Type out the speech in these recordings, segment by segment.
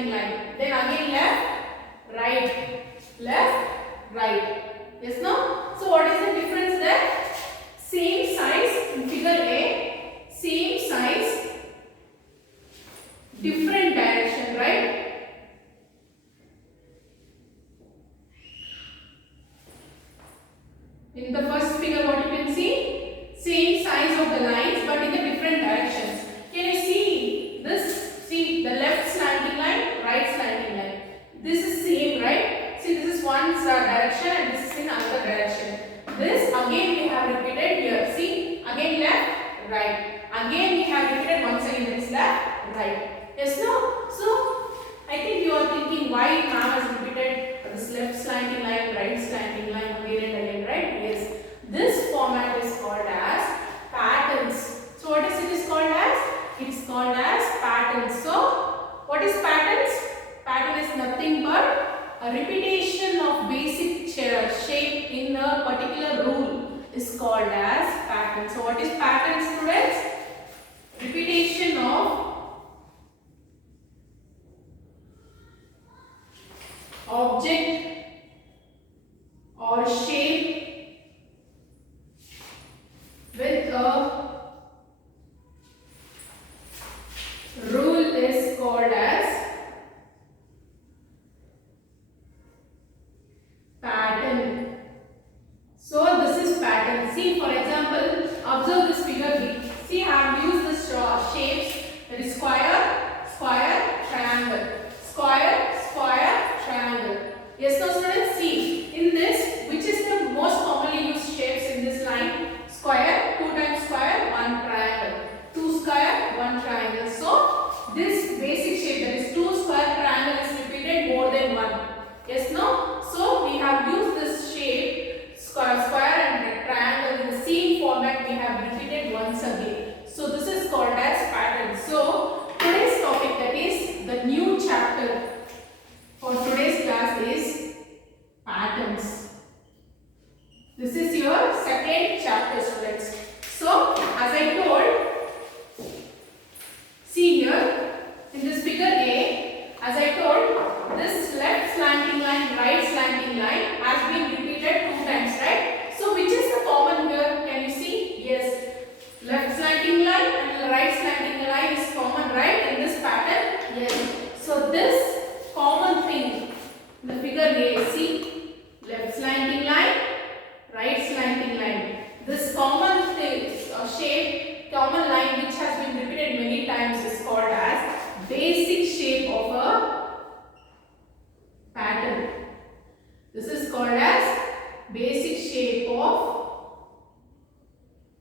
slanting line. Then again left, right. Yes, no? So what is the difference there? Same size in figure A, same size, different direction, right? In the first figure, what you can see? Same size of the lines, but in the different directions. Can you see this? See the left slanting line, right slanting line. This is same, right? See, this is one direction and this is in another direction. This again we have repeated here. See, again left, right. Again we have repeated once again. This left, right. Yes, no? So I think you are thinking why ma'am has repeated this left slanting line, right slanting line again and again, right? Yes. This format is called as patterns. So what is it is called as? It is called as patterns. So what is patterns? Pattern is nothing but a repetition of basic shape in a particular rule is called as pattern. So what is pattern, students? Repetition of object or shape with a rule is called as pattern. So this is pattern. See, for example, observe this figure B. See, I have used this shapes, that is square, square, triangle, square, square, triangle. Yes, no, students. See, in this, which is the most commonly used shapes in this line? Square, 2 times square, 1 triangle, 2 square, 1 triangle. So this basic shape, that is 2 square triangle, is repeated more than 1. Yes, no? So we have used this shape square and triangle in the same format we have repeated once again. So this is called as pattern. So today's topic, that is the new chapter for today's class, is patterns. This is your second chapter, students. So as I told, see here in this figure A, as I told, this left slanting line, right slanting line has been repeated 2 times, right? So which is the common here? Can you see? Yes. Left slanting line and right slanting line is common, right? In this pattern? Yes. So this common thing in the figure A, see, left slanting line, right slanting line. This common thing, shape, common line which has been repeated many times is called as basic shape of a pattern. This is called as basic shape of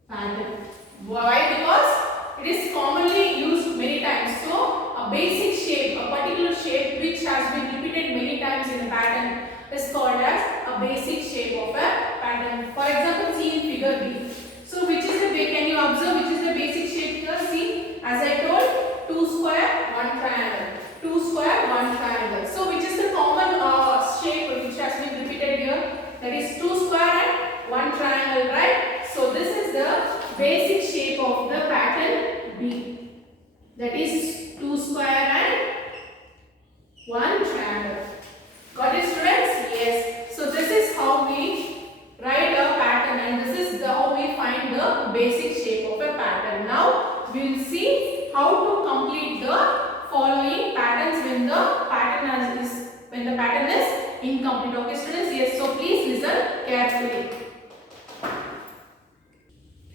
pattern. Why? Because it is commonly used many times. So a basic shape, a particular shape which has been repeated many times in a pattern is called as a basic shape of a pattern. For example, see in figure B. So which is the, can you observe which is the basic shape here? See, as I told, 2 square, 1 triangle, 2 square, 1 triangle. So which is the common shape which has been repeated here? That is 2 square and 1 triangle, right? So this is the basic shape of the pattern B. That is 2 square and 1 triangle. Got it, students? Yes. So this is how we write a pattern, and this is how we find the basic shape of a pattern. Now we will see how to complete the following patterns when the pattern is incomplete. Okay, students? Yes. So please listen carefully.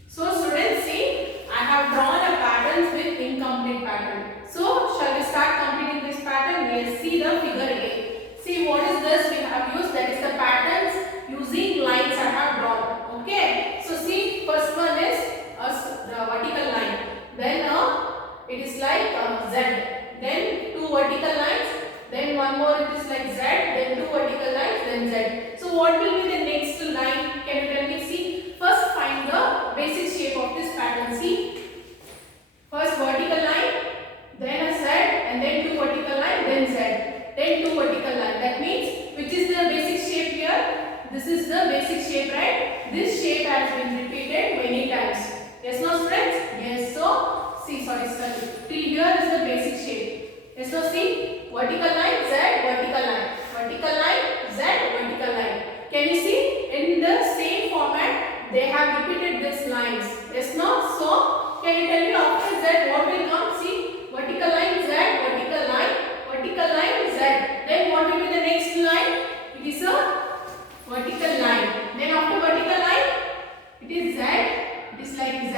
So students, see, I have drawn a patterns with incomplete pattern. So shall we start completing this pattern? Yes. See the figure A. See what is this we have used? That is the patterns using lines I have drawn. Okay. So see, first one is the vertical line. Then it is like Z. Then 2 vertical lines. Then one more it is like Z. Then 2 vertical lines. Then Z. So what will be the next line? Can you tell me? See, first find the basic shape of this pattern. See, first vertical line, then a Z, and then 2 vertical line, then Z, then 2 vertical line. That means which is the basic shape here? This is the basic shape, right? This shape has been repeated many times. Yes, no, friends? Yes. So see, sorry, till here is the basic shape. Yes, no, see, vertical line, Z, vertical line, vertical line, Z, vertical line. Can you see in the same format they have repeated these lines? Yes, no? So can you tell me after Z what will come? See, vertical line, Z, vertical line, Z. Then what will be the next line? It is a vertical line. Then after vertical line, it is Z. It is like Z.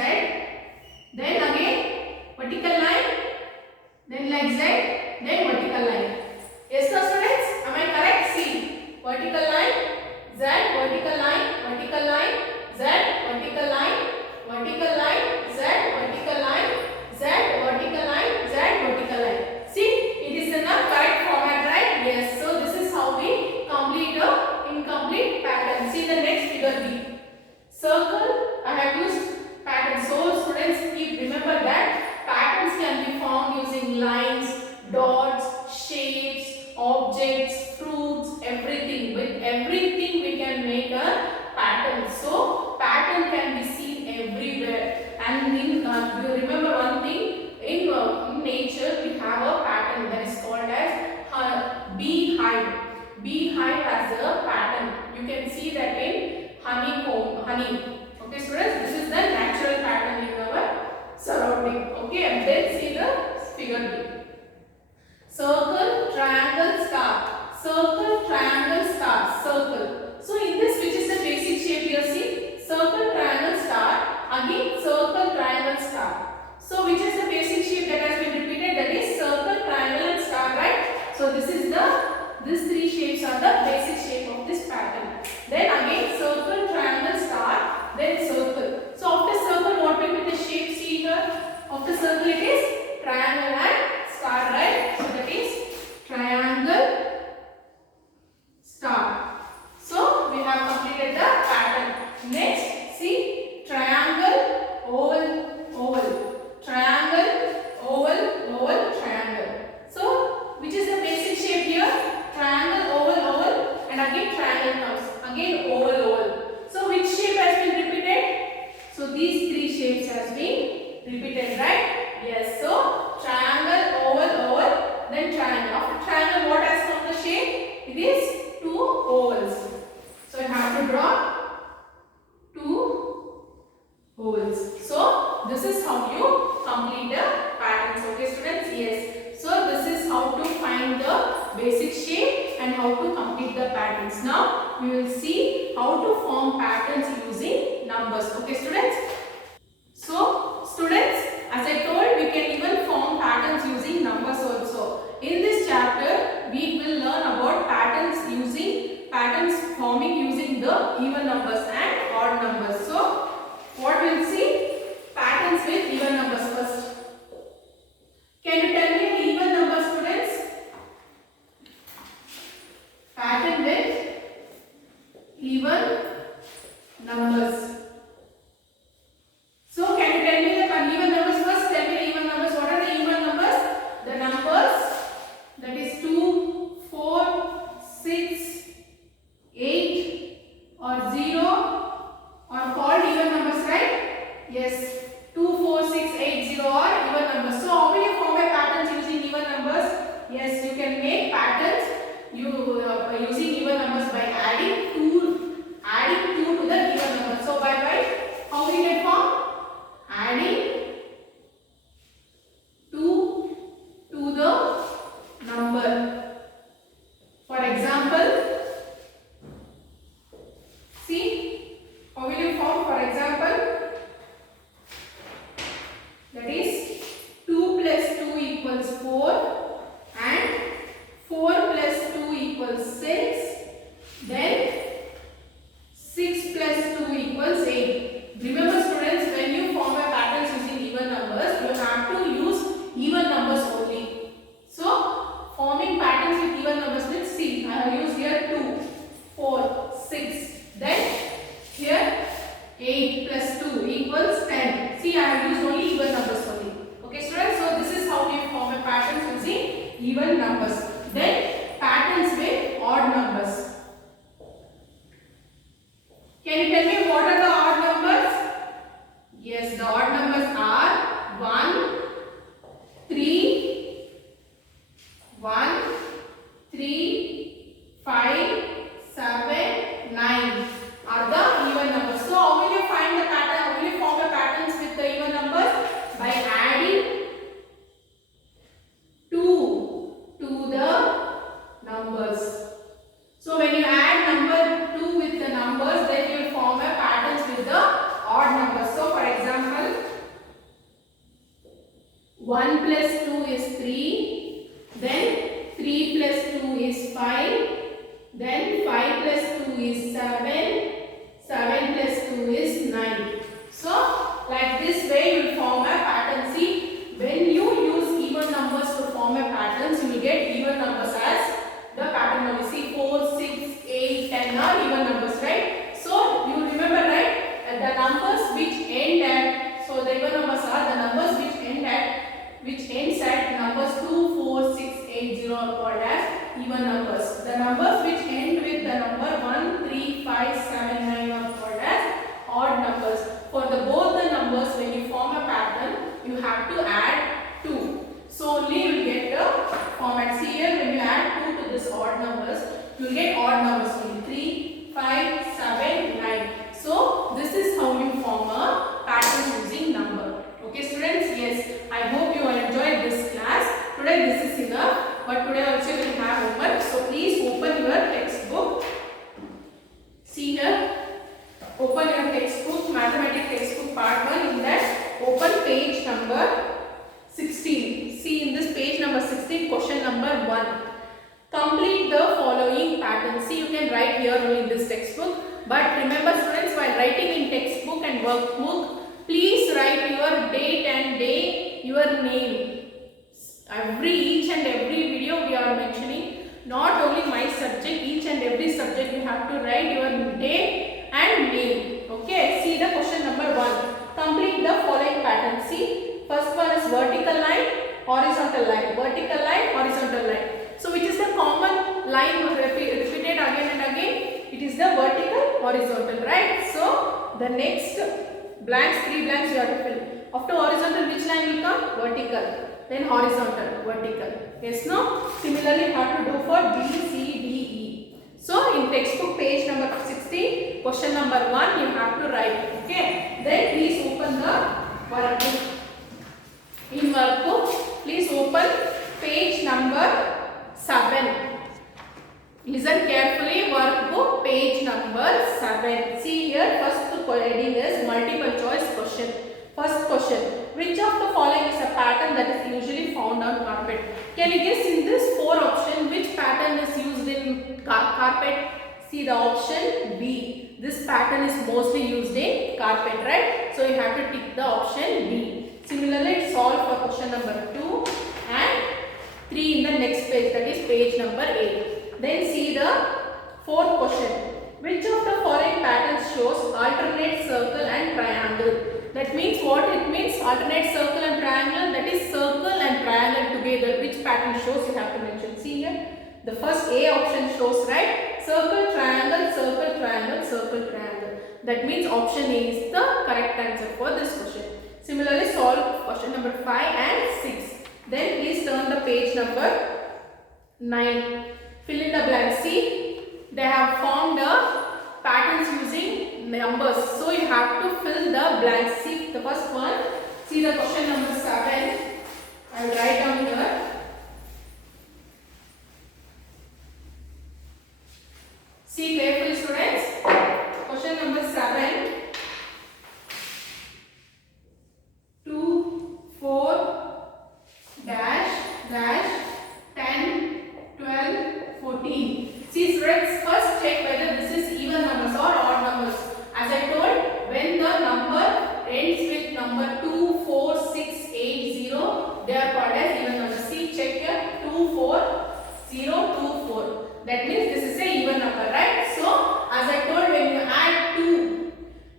Then again vertical line. Then like Z. Then vertical line. Yes, no students? Am I correct? See, vertical line, Z, vertical line, vertical line, Z, vertical line, vertical line, Z, vertical line, Z, vertical line, Z, vertical line. See, it is in the correct format, right? Yes. So this is how we complete a incomplete pattern. See the next figure B. Circle. I have used pattern. So students, keep remember that patterns can be formed using lines, dots, shapes, objects, fruits, everything. With everything we can make a pattern. So pattern can be seen everywhere. And in you remember one thing, in nature we have a pattern that is called as beehive. Beehive has a pattern. You can see that in honeycomb, honey. Okay students, this is the natural pattern in our surrounding. Okay, and then see the figure B. Circle, triangle, star. Circle, triangle, star. Circle. So in this, which is the basic shape here? See, circle, triangle, star. Again, circle, triangle, star. So which is the basic shape that has been repeated? That is circle, triangle, and star, right? So this is these three shapes are the basic shape of this pattern. Then again, circle, triangle, star. Then circle. So after circle, what will be the shape? See here. After circle, it is triangle and star, right? So that is triangle, star. So we have completed the pattern. Next, see, triangle, oval, oval, triangle, oval, oval, triangle. So which is the basic shape here? Triangle, oval, oval, and again triangle comes. Again oval, oval. So which shape has been repeated? So these three shapes has been repeated, right? Yes. So triangle, oval, oval, then triangle. After triangle, what has come the shape? It is two ovals. So I have to draw two ovals. So this is how you complete the patterns. Okay students? Yes. So this is how to find the basic shape and how to complete the patterns. Now we will see how to form patterns using numbers. Okay students? So students, as I told, we can even form patterns using numbers also. In this chapter, we will learn about patterns forming using the even numbers and odd numbers. So what we'll see? Patterns with even numbers first. Can you tell me even numbers, students? Pattern with even numbers. So can you tell me the even numbers first? Tell me the even numbers. What are the even numbers? The numbers that is 2, 4, 6, 8 or 0 are called even numbers, right? Yes. 2, 4, 6, 8, 0 are even numbers. So how will you form a patterns using even numbers? Yes, you can make patterns using even numbers by adding 2 to the even number. So by how we can form? Adding 2 to the number. For example, see, how will you form? For example, that is 2 plus 2 equals 4 and 4 plus 2 equals 6. Then 6 plus 2 equals 8. Remember students, when you form a patterns using even numbers, you have to use even numbers only. So forming patterns with even numbers means, see, I have used here 2, 4, 6. Then here 8 plus 2 equals 10. See, I have used only even numbers only. Okay students, so this is how we form a pattern using even numbers. Then patterns with odd numbers. Can you tell me what are the odd numbers? Yes, the odd numbers are 1, 3, 1, 2 is 3. Then 3 plus 2 is 5. Then 5 plus 2 is 7. 7 plus 2 is 9. So, like this way you will form a pattern. See, when you use even numbers to form a pattern, you will get even numbers as the pattern only. See, 4, 6, 8, 10 are even numbers, right? So, you remember, right? The numbers which end at, so the even numbers are the numbers which ends at numbers 2, 4, 6, 8, 0 are called as even numbers. The numbers which end with the number 1, 3, 5, 7, 9 are called as odd numbers. For both the numbers, when you form a pattern, you have to add 2. So only you will get the format. See here, when you add 2 to this odd numbers, you will get odd numbers only. 3, 5, 7, 9. So this is how you form a pattern using number. Okay students, yes, I hope you all enjoyed this class. Today this is enough, but today also we will have homework. So please open your textbook. See here, open your textbook, mathematics textbook part 1. In that, open page number 16. See in this page number 16, question number 1. Complete the following pattern. See, you can write here only in this textbook. But remember students, while writing in textbook and workbook, please write your date and day, your name. Each and every video we are mentioning, not only my subject, each and every subject you have to write your date and name. Okay, see the question number 1. Complete the following pattern. See, first one is vertical line, horizontal line, vertical line, horizontal line. So which is the common line repeated again and again? It is the vertical, horizontal, right? So the next blanks, 3 blanks you have to fill. After horizontal, which line will come? Vertical. Then horizontal, vertical. Yes, no? Similarly, you have to do for B, C, D, E. So in textbook page number 16, question number 1 you have to write. Okay. Then please open the workbook. In workbook, please open page number 7. Listen carefully, workbook page number 7. See here, first heading is multiple choice question. First question, which of the following is a pattern that is usually found on carpet? Can you guess in this 4 option which pattern is used in carpet? See the option B. This pattern is mostly used in carpet, right? So you have to tick the option B. Similarly, solve for question number 2 and 3 in the next page, that is page number 8. Then see the 4th question. Which of the following patterns shows alternate circle and triangle? That means what it means? Alternate circle and triangle, that is circle and triangle together. Which pattern shows you have to mention. See here, the first A option shows, right? Circle, triangle, circle, triangle, circle, triangle. That means option A is the correct answer for this question. Similarly, solve question number 5 and 6. Then please turn the page number 9. Fill in the blanks. See, they have formed the patterns using numbers. So you have to fill the blanks. See the first one. See the question number 7. I will write down here. See carefully students. Question number 7. 2, 4, dash, dash, 10, 12, 14. See students, first check whether this is even numbers or odd numbers. As I told, when the number ends with number 2, 4, 6, 8, 0, they are called as even numbers. See, check here, 2, 4, 0, 2, 4. That means this is a even number, right? So, as I told, when you add 2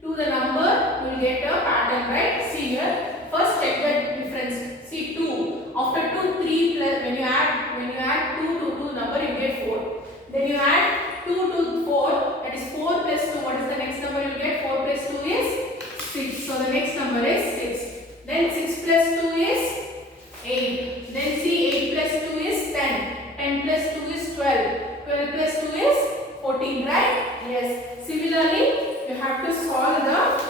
to the number, you will get a pattern, right? See here, first check the difference. See 2. After 2, 3 plus, when you add 2 to 2 number, you get 4. Then you add 2 to 4, that is 4 plus 2. What is the next number you will get? 4 plus 2 is 6. So the next number is 6. Then 6 plus 2 is 8. Then see 8 plus 2 is 10. 10 plus 2 is 12. 12 plus 2 is 14, right? Yes. Similarly, you have to solve the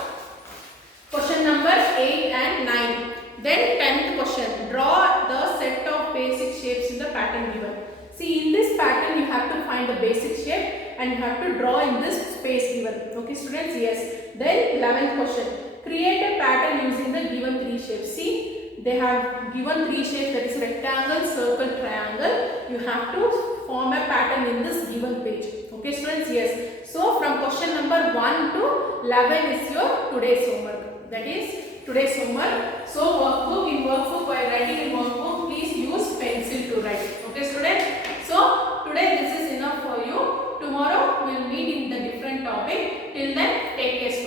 question number 8 and 9. Then 10th question. Draw the set of basic shapes in the pattern given. See, in this pattern you have to find the basic shape and you have to draw in this space given. Okay students, yes. Then 11th question. Create a pattern using the given 3 shapes. See, they have given three shapes, that is rectangle, circle, triangle. You have to form a pattern in this given page. Okay students, yes. So from question number 1 to 11 is your today's homework. That is today's homework. So workbook, in workbook, while writing in workbook, please use pencil to write. Okay students. So today this is enough for you. Tomorrow we will meet in the different topic. Till then, take care.